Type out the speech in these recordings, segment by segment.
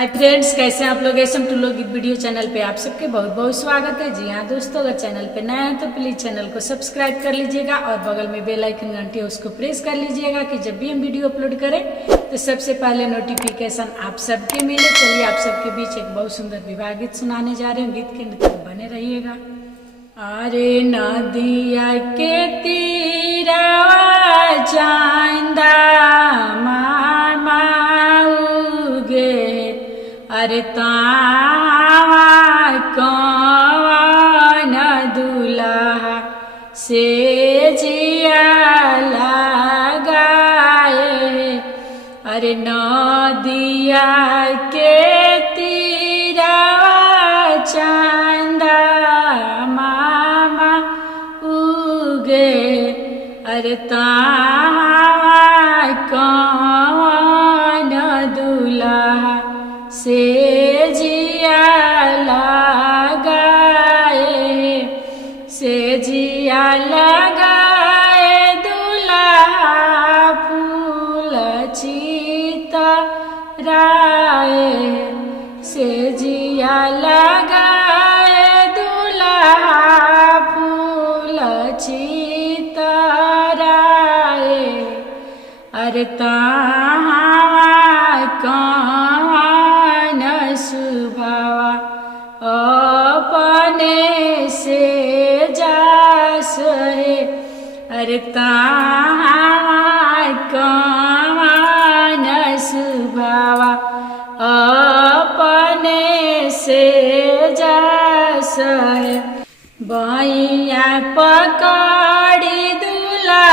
Hi friends, कैसे हैं आप लोग। एसएम टू लोग वीडियो चैनल पे आप सबके बहुत बहुत स्वागत है। जी हाँ दोस्तों, अगर चैनल पे नया है तो प्लीज चैनल को सब्सक्राइब कर लीजिएगा और बगल में बेल आइकन घंटी है उसको प्रेस कर लीजिएगा कि जब भी हम वीडियो अपलोड करें तो सबसे पहले नोटिफिकेशन आप सबके मिले। चलिए आप सबके बीच एक बहुत सुंदर विवाह गीत सुनाने जा रहे हैं। गीत के अंत तक बने रहिएगा। अरे नदिया के तीरा चांदा मामा उगे, अरे तावा कौन दुल्हा से जिया लगाए। अरे नदिया के तीरा चांदा मामा उगे, अरे तावा कौन दुल्हा से जिया लगाए, से जिया लगाए दुल्हा फूल चितराए, से जिया लगाए दुल्हा फूल चितराए। अरे तावा कौन सुभावा अपने से जास है। अरे तावा कौन सुभावा अपने से जास है। बैया पकड़ी दुल्हा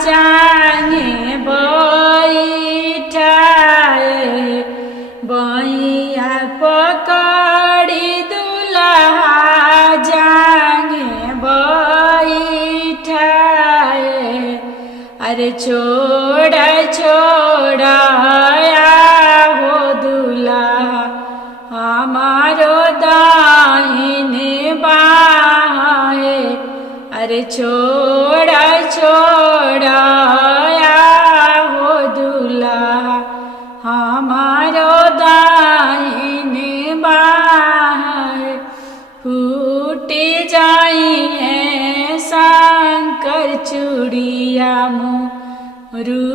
जाने बैठाए, बैया पकड़ी दुल्हा जाने बैठाए। अरे छोड़ा छोड़ा हो दुल्हा हमारो दाहिने बाहे। अरे छोड़ा छोड़ा हो दुल्हा हमारो दाहिने बाहे। फूट जाई है शंकर चूड़िया मोरू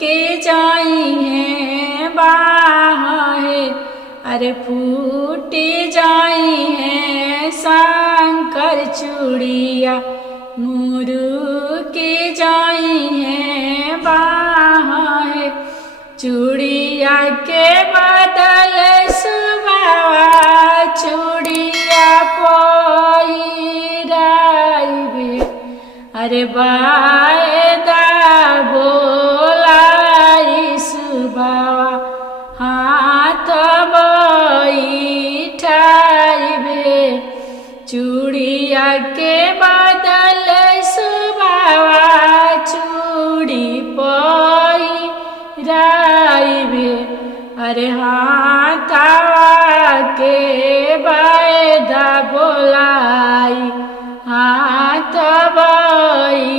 के जाई है बाहे। अरे फूट जाई है शंकर चूड़िया मोरू के जाई है बाहे। चूड़िया के बदल सुबावा चूड़िया पहिराइबे। अरे वायदा बोलाई सुबावा हाथ बैठाइबे। चूड़िया के बदल सुबावा चूड़ी पहिराइबे। अरे हाथवा के वायदा बोलाई हाथ बैठा